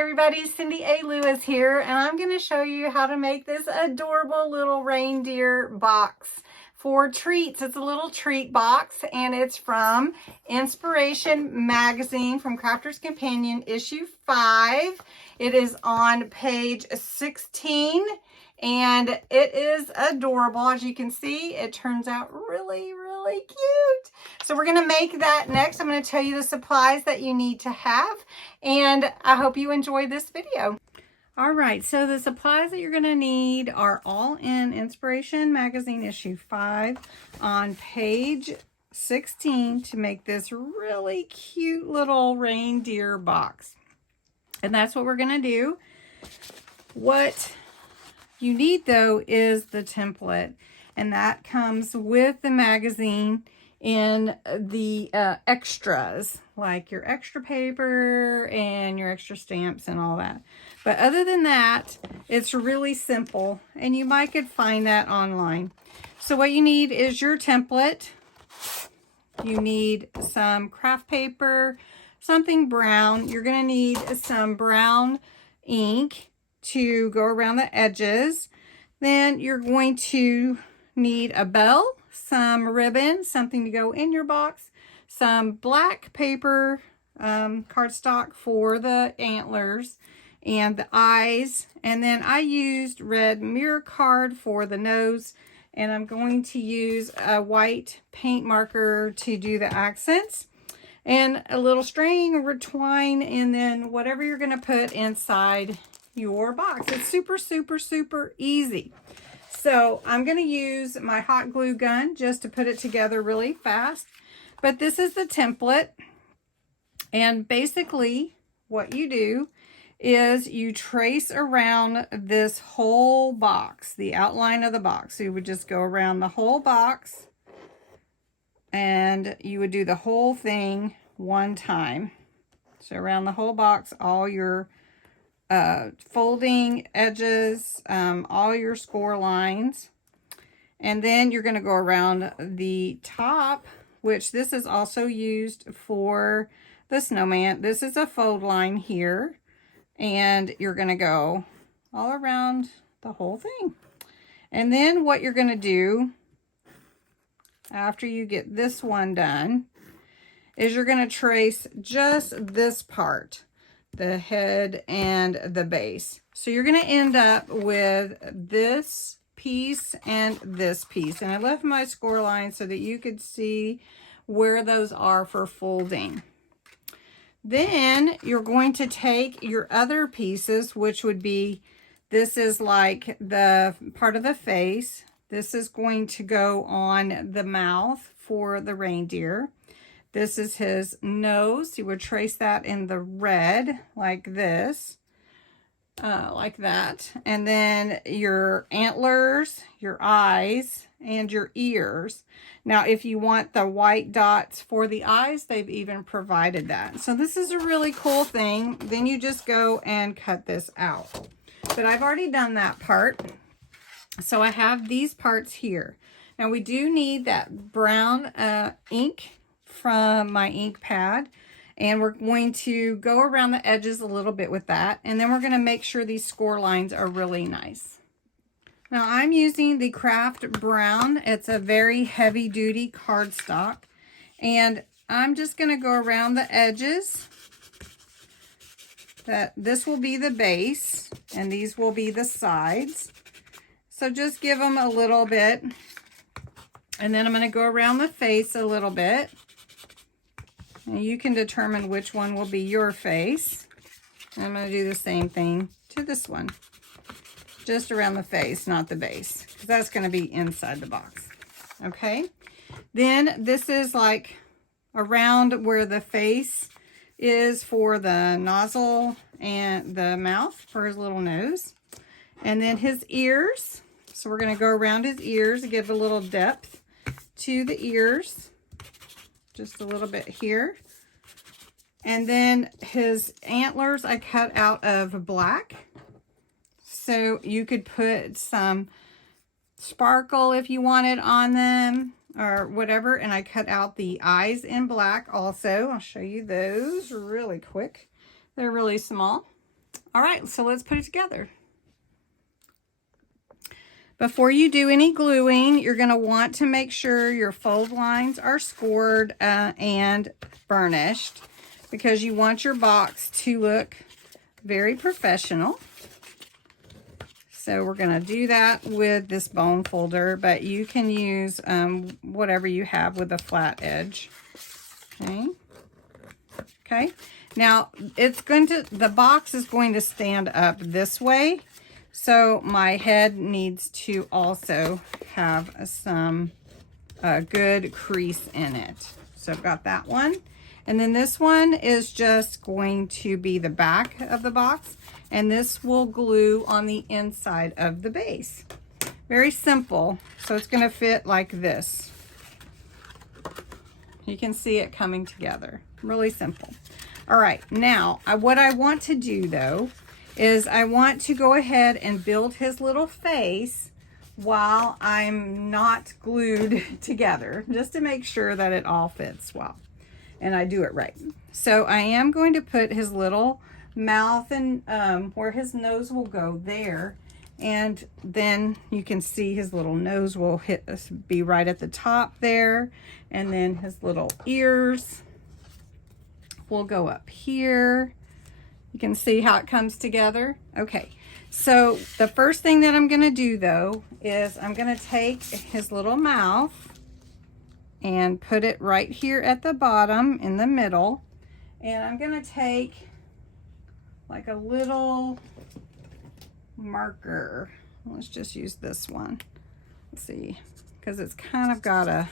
everybody, Cindy A. Lewis here, and I'm going to show you how to make this adorable little reindeer box for treats. It's a little treat box, and it's from Inspiration Magazine from Crafter's Companion, issue 5. It is on page 16, and it is adorable. As you can see, it turns out really cute. So we're going to make that next. I'm going to tell you the supplies that you need to have, and I hope you enjoy this video. All right, so the supplies that you're going to need are all in Inspiration Magazine issue 5 on page 16 to make this really cute little reindeer box. And that's what we're going to do. What you need, though, is the template, and that comes with the magazine in the extras, like your extra paper and your extra stamps and all that. But other than that, it's really simple, and you might could find that online. So what you need is your template. You need some craft paper, something brown. You're going to need some brown ink to go around the edges. Then you're going to need a bell, some ribbon, something to go in your box, some black paper cardstock for the antlers and the eyes, and then I used red mirror card for the nose, and I'm going to use a white paint marker to do the accents, and a little string or twine, and then whatever you're going to put inside your box. It's super easy. So I'm going to use my hot glue gun just to put it together really fast. But this is the template. And basically what you do is you trace around this whole box, the outline of the box. So you would just go around the whole box and you would do the whole thing one time. So around the whole box, all your folding edges, all your score lines, and then you're going to go around the top, which this is also used for the snowman. This is a fold line here, and you're going to go all around the whole thing. And then what you're going to do after you get this one done is you're going to trace just this part, the head and the base. So you're going to end up with this piece and this piece. And I left my score line so that you could see where those are for folding. Then you're going to take your other pieces, which would be, this is like the part of the face. This is going to go on the mouth for the reindeer. This is his nose. You would trace that in the red like this, like that. And then your antlers, your eyes, and your ears. Now, if you want the white dots for the eyes, they've even provided that. So this is a really cool thing. Then you just go and cut this out. But I've already done that part. So I have these parts here. Now, we do need that brown ink from my ink pad, and we're going to go around the edges a little bit with that, and then we're going to make sure these score lines are really nice. Now I'm using the Kraft Brown. It's a very heavy duty cardstock, and I'm just going to go around the edges. This will be the base and these will be the sides, so just give them a little bit, and then I'm going to go around the face a little bit. And you can determine which one will be your face. And I'm going to do the same thing to this one. Just around the face, not the base, because that's going to be inside the box. Okay? Then this is like around where the face is for the nozzle and the mouth for his little nose. And then his ears. So we're going to go around his ears and give a little depth to the ears. Just a little bit here. And then his antlers I cut out of black. So you could put some sparkle if you wanted on them or whatever. And I cut out the eyes in black also. I'll show you those really quick. They're really small. All right, so let's put it together. Before you do any gluing, you're going to want to make sure your fold lines are scored and burnished, because you want your box to look very professional. So we're going to do that with this bone folder, but you can use whatever you have with a flat edge. Okay. Now the box is going to stand up this way. So my head needs to also have some good crease in it. So I've got that one. And then this one is just going to be the back of the box. And this will glue on the inside of the base. Very simple. So it's going to fit like this. You can see it coming together. Really simple. All right, now what I want to do though is I want to go ahead and build his little face while I'm not glued together, just to make sure that it all fits well and I do it right. So I am going to put his little mouth and where his nose will go there, and then you can see his little nose will be right at the top there, and then his little ears will go up here. You can see how it comes together. Okay, so the first thing that I'm going to do though is I'm going to take his little mouth and put it right here at the bottom in the middle, and I'm going to take like a little marker. Let's just use this one. Let's see, because it's kind of got a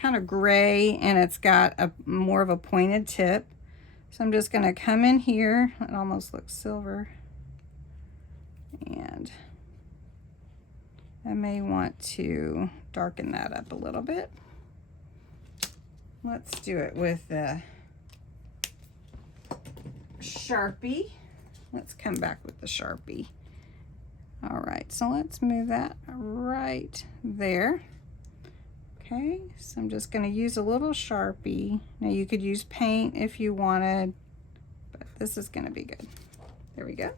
kind of gray and it's got a more of a pointed tip. So I'm just going to come in here. It almost looks silver. And I may want to darken that up a little bit. Let's do it with the Sharpie. Let's come back with the Sharpie. All right, so let's move that right there. Okay, so I'm just going to use a little Sharpie. Now you could use paint if you wanted, but this is going to be good. There we go.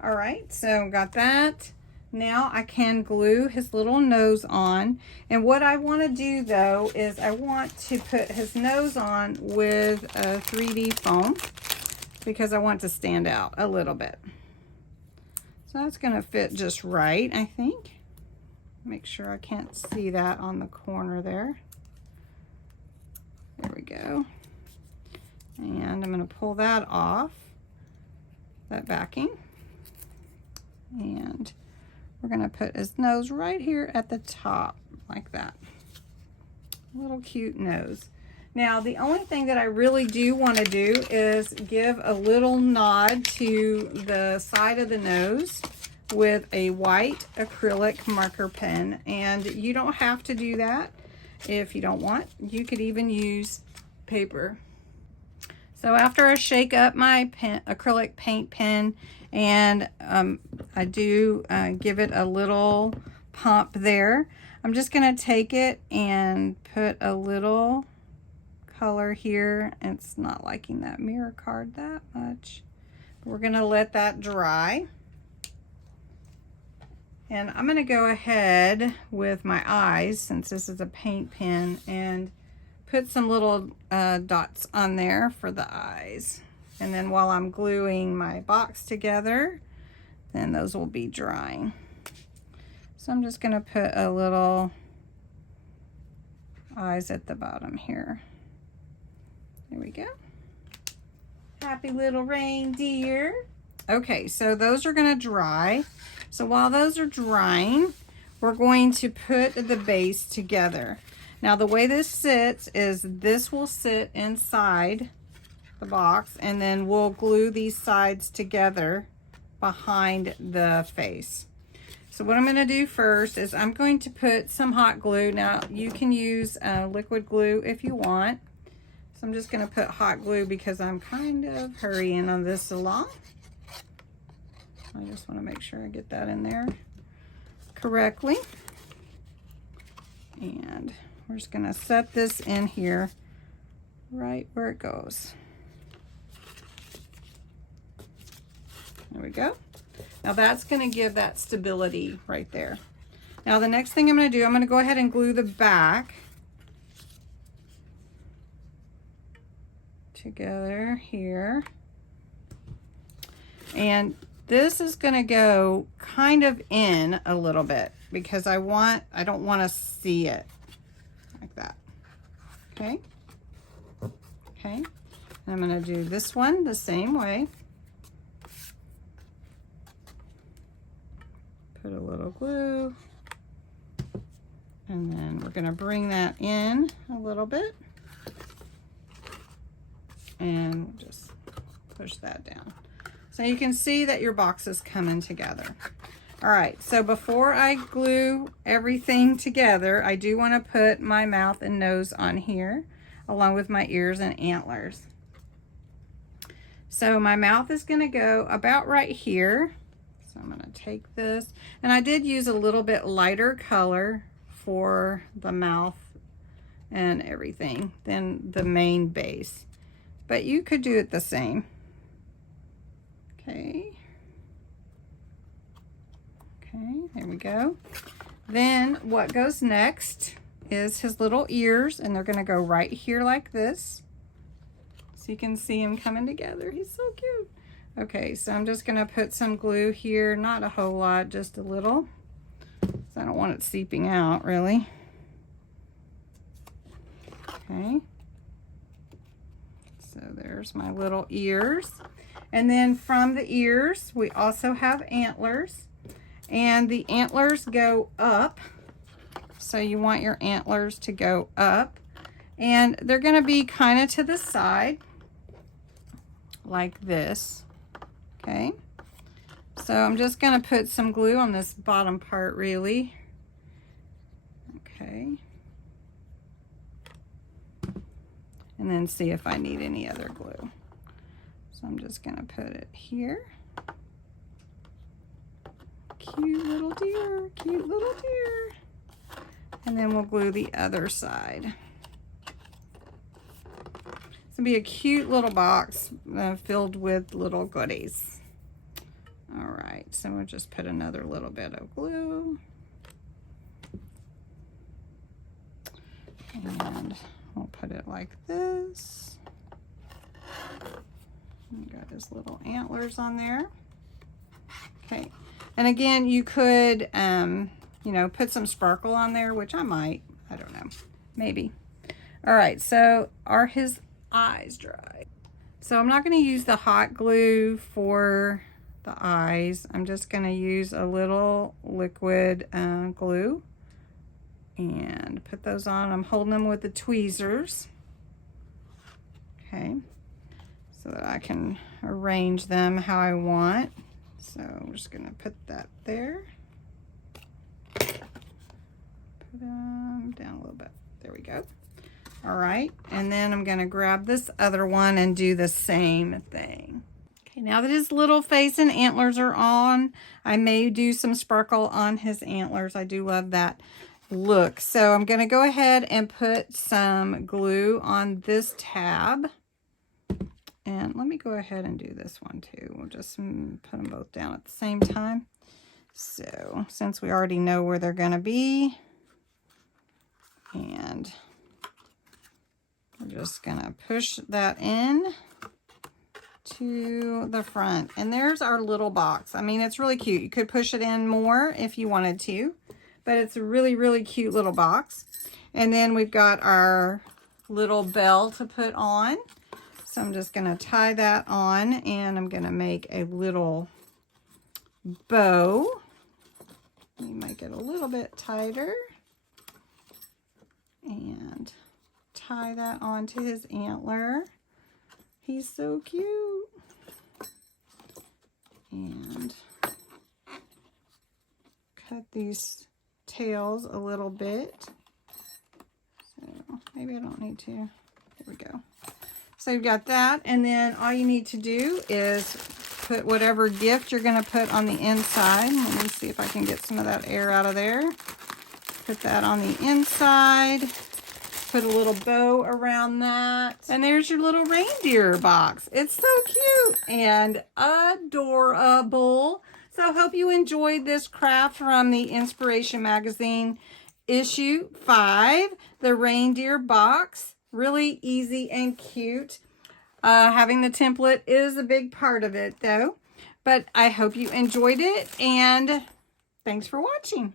All right, so got that. Now I can glue his little nose on. And what I want to do though is I want to put his nose on with a 3D foam, because I want to stand out a little bit. So that's going to fit just right, I think. Make sure I can't see that on the corner there. There we go. And I'm going to pull that off, that backing. And we're going to put his nose right here at the top, like that. Little cute nose. Now, the only thing that I really do want to do is give a little nod to the side of the nose with a white acrylic marker pen. And you don't have to do that if you don't want. You could even use paper. So after I shake up my acrylic paint pen, and I do give it a little pump there, I'm just going to take it and put a little color here. It's not liking that mirror card that much. We're going to let that dry. And I'm going to go ahead with my eyes, since this is a paint pen, and put some little dots on there for the eyes. And then while I'm gluing my box together, then those will be drying. So I'm just going to put a little eyes at the bottom here. There we go. Happy little reindeer. Okay, so those are going to dry. So while those are drying, we're going to put the base together. Now the way this sits is this will sit inside the box, and then we'll glue these sides together behind the face. So what I'm going to do first is I'm going to put some hot glue. Now you can use liquid glue if you want. So I'm just going to put hot glue because I'm kind of hurrying on this along. I just want to make sure I get that in there correctly. And we're just going to set this in here right where it goes. There we go. Now that's going to give that stability right there. Now the next thing I'm going to do, I'm going to go ahead and glue the back together here. And this is going to go kind of in a little bit because I don't want to see it like that. Okay. Okay. And I'm going to do this one the same way. Put a little glue. And then we're going to bring that in a little bit. And we'll just push that down. So you can see that your box is coming together. All right, so before I glue everything together, I do want to put my mouth and nose on here, along with my ears and antlers. So my mouth is going to go about right here. So I'm going to take this, and I did use a little bit lighter color for the mouth and everything than the main base, but you could do it the same. Okay. Okay, there we go. Then what goes next is his little ears, and they're gonna go right here like this. So you can see him coming together. He's so cute. Okay, so I'm just gonna put some glue here, not a whole lot, just a little. So I don't want it seeping out really. Okay. So there's my little ears. And then from the ears, we also have antlers. And the antlers go up. So you want your antlers to go up. And they're going to be kind of to the side, like this. Okay. So I'm just going to put some glue on this bottom part, really. Okay. And then see if I need any other glue. So I'm just going to put it here. Cute little deer, cute little deer. And then we'll glue the other side. It's going to be a cute little box filled with little goodies. All right, so we'll just put another little bit of glue. And we'll put it like this. We got his little antlers on there. Okay, and again, you could, you know, put some sparkle on there, which I might. I don't know, maybe. All right, so are his eyes dry? So I'm not going to use the hot glue for the eyes. I'm just going to use a little liquid glue and put those on. I'm holding them with the tweezers. Okay. So that I can arrange them how I want. So I'm just going to put that there. Put them down a little bit. There we go. All right. And then I'm going to grab this other one and do the same thing. Okay, now that his little face and antlers are on, I may do some sparkle on his antlers. I do love that look. So I'm going to go ahead and put some glue on this tab. And let me go ahead and do this one too. We'll just put them both down at the same time. So since we already know where they're going to be, and we're just going to push that in to the front. And there's our little box. I mean, it's really cute. You could push it in more if you wanted to, but it's a really, really cute little box. And then we've got our little bell to put on. So I'm just going to tie that on, and I'm going to make a little bow. Let me make it a little bit tighter. And tie that onto his antler. He's so cute. And cut these tails a little bit. So maybe I don't need to. There we go. So you've got that, and then all you need to do is put whatever gift you're going to put on the inside. Let me see if I can get some of that air out of there. Put that on the inside. put a little bow around that. And there's your little reindeer box. It's so cute and adorable. So hope you enjoyed this craft from the Inspiration Magazine issue 5, the reindeer box. Really easy and cute. Having the template is a big part of it though. But I hope you enjoyed it, and thanks for watching.